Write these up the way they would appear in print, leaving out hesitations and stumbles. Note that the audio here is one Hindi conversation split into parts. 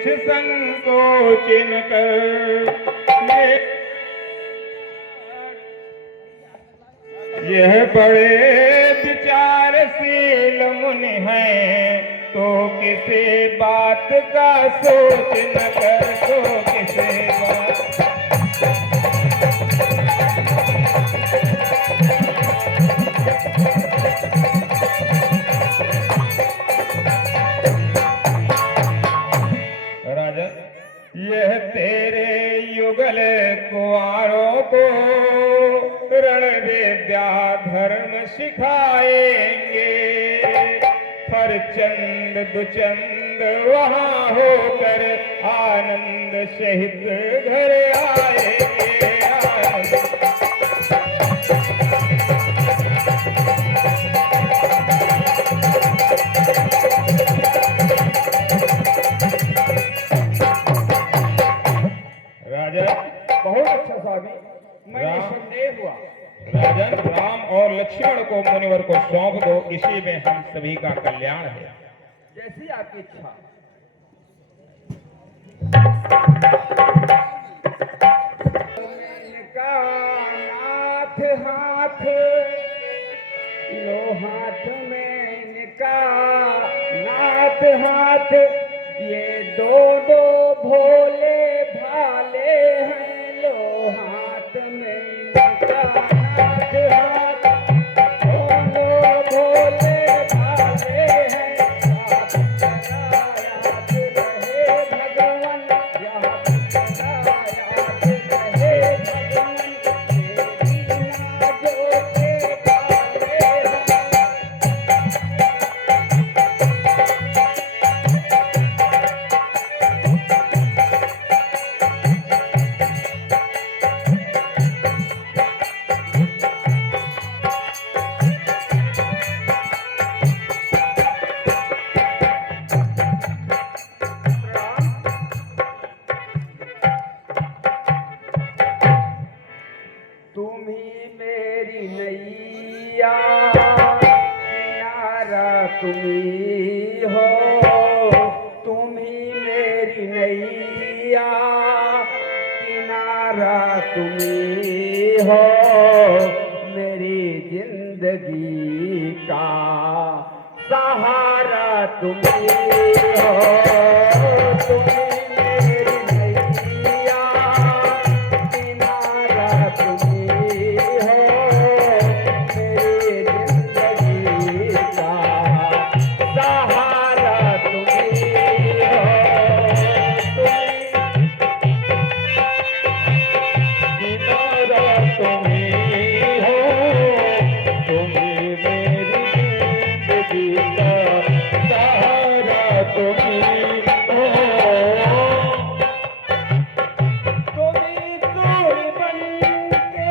कुछ संकोच न कर। यह बड़े विचारशील मुनि हैं, तो किसी बात का सोच न कर, तो किसी बात। राजा, यह तेरे युगल कुंवारों को रण विद्या धर्म सिखाएंगे। फरचंद दुचंद वहाँ होकर आनंद सहित घर आएंगे। राजा, बहुत अच्छा स्वामी, मैं संदेह हुआ। राजन, राम और लक्ष्मण को मुनिवर को सौंप दो, इसी में हम सभी का कल्याण है। जैसी आपकी इच्छा। नाथ हाथ लो, हाथ में इनका नाथ हाथ, ये दो दो भोले भाले हैं। लो, हाथ में इनका नाथ हाथ, दोनों भोले भाले हैं। याद रहे भगवान, याद रहे भगवान, तेरी जो के काले हैं। तुम्ही मेरी नैया, किनारा तुम्ही हो। तुम्ही मेरी नैया, किनारा तुम्ही हो। मेरी जिंदगी का सहारा तुम्ही हो। तुम्ही मेरी नैया, किनारा तुम्ही हो। मेरी जिंदगी का सहारा तुम्ही हो। किनारा तुम्ही हो, तुम्ही मेरी जिंदगी का सहारा तुम्ही हो। तुम्ही दूर बनके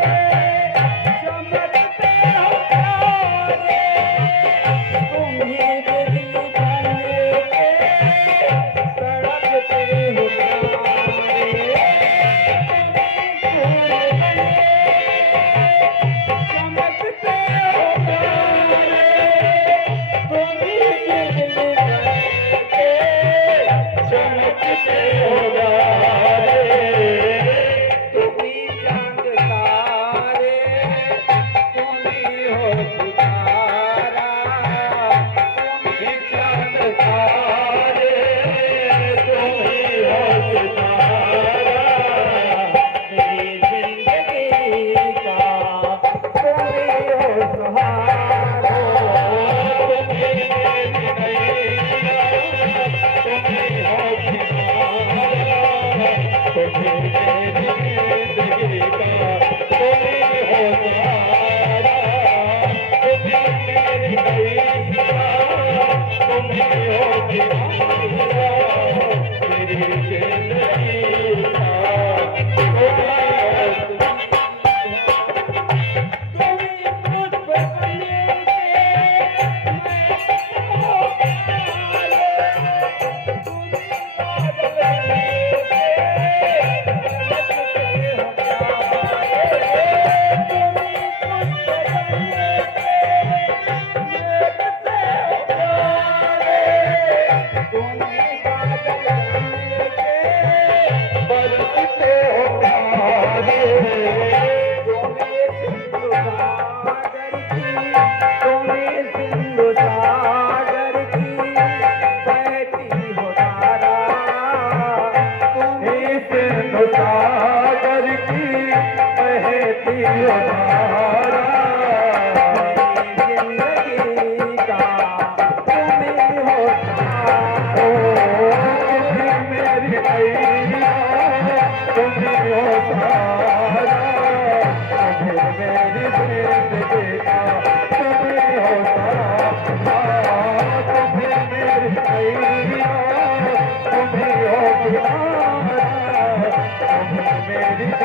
चमकते हो प्यारे, तुम्ही दिल बनके तड़पते हो प्यारे। चमकते हो प्यारे, तुम्ही दिल बनके चमकते हो प्यारे, तुम्ही चांद तारे, तुम्ही हो सितारा,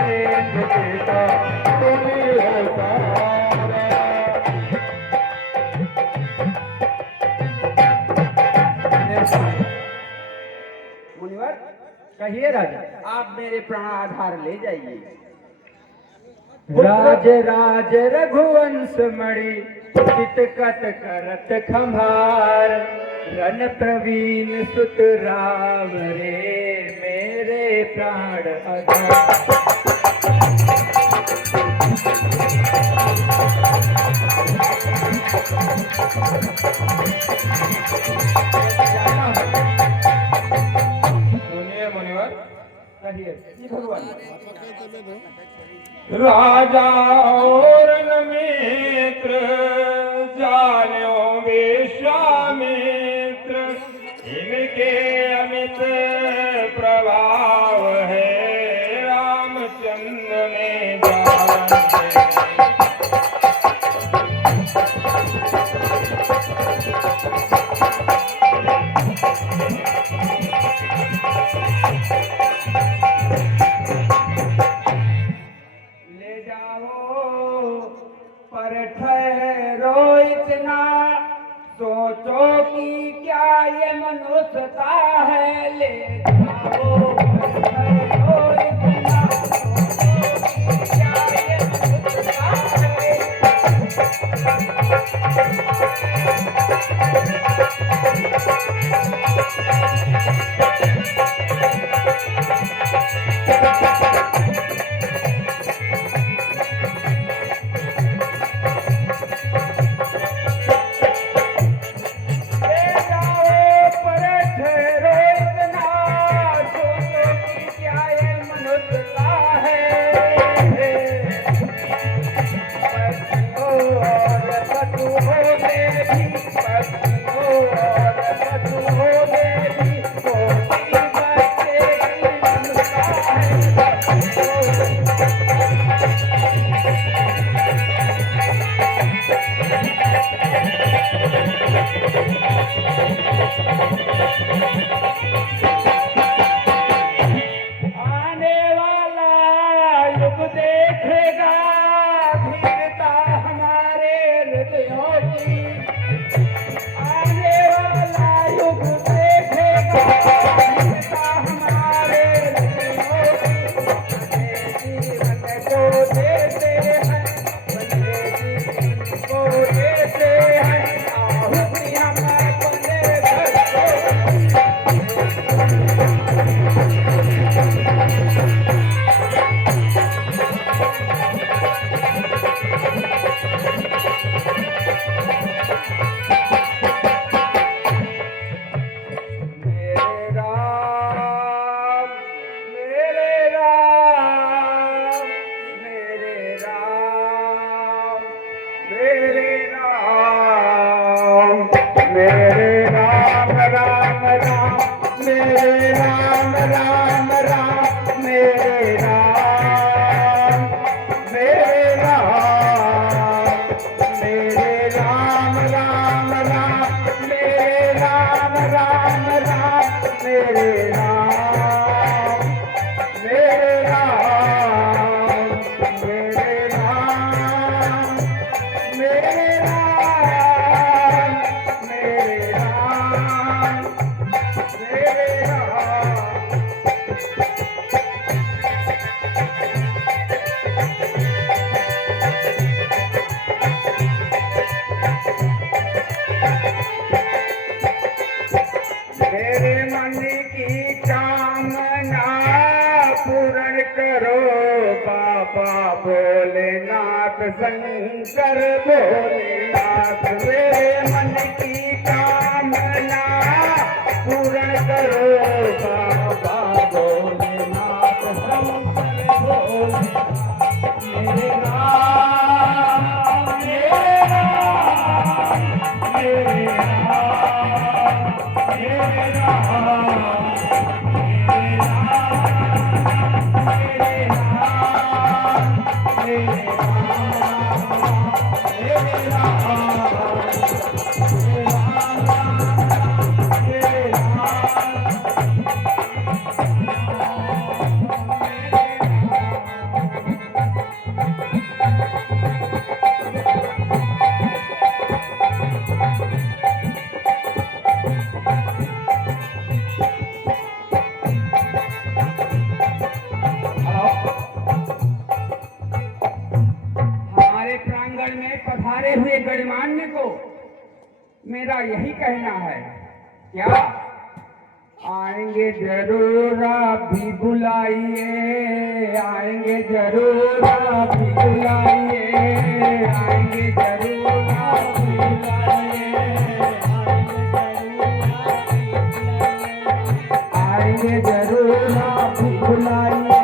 नरेंद्र पिता तुम ही हो सारा। मुनिवर, कहिए राजा। आप मेरे प्राण आधार ले जाइए। राज राज रघुवंश मणि चित कत करत खंभार रन प्रवीण सुत राम रे मेरे प्राण आधार। सुनिए मुनिवर, कहिए जी भगवान। राजा और मित्र जान्यो विश्वामित्र इनके अमित प्रभाव है रामचंद्र में जान। ले जाओ पर ठहरो इतना, सोचो कि क्या ये मनुष्यता है। ले जाओ पर ठहरो इतना, सोचो कि क्या ये मनुष्यता है। ले जाओ पर ठहरो इतना, सोचो कि क्या ये मनुष्यता है। पतियों और बधुओं में भी, पतियों और बधुओं में भी कोटि बच्चे की ममता है। आने वाला युग देखेगा धीरता हमारे हृदयों की। आने वाला युग देखेगा धीरता हमारे हृदयों की। बंदे जीवन को देते हैं, बंदे जीवन को देते हैं, आहुति हम अपने घर को। मेरे राम, मेरे राम, मेरे राम, मेरे राम, मेरे राम राम राम, मेरे राम राम राम, मेरे राम, मेरे राम, मेरे राम राम राम, मेरे राम राम राम, मेरे राम, मेरे राम, मेरे राम, मेरे राम, मेरे राम, मेरे राम। मेरे मन की कामना पूर्ण करो बाबा भोलेनाथ, शंकर भोलेनाथ। मेरे मन की कामना पूर्ण करो बाबा भोलेनाथ, शंकर भोलेनाथ। मेरे राम, मेरे राम, मेरे राम, मेरे राम, मेरे राम, मेरे राम, मेरे राम, मेरे राम, मेरे राम। मेरा यही कहना है। क्या आएंगे जरूर आप भी बुलाइए, आएंगे जरूर आप भी बुलाइए, आएंगे जरूर आप भी बुलाइए, आएंगे जरूर आप भी बुलाइए।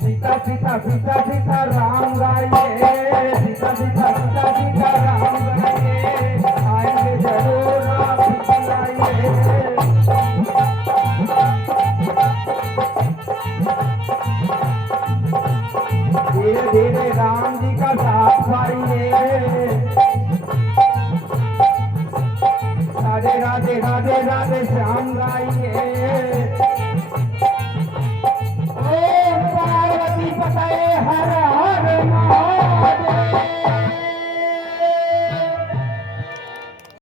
सीता सीता सीता सीता राम गाइए, सीता सीता सीता सीता राम गाइए, आएंगे जरूर आप बुलाइए। धीरे धीरे राम जी का साथ पाइए। राधे राधे राधे राधे श्याम गाइए।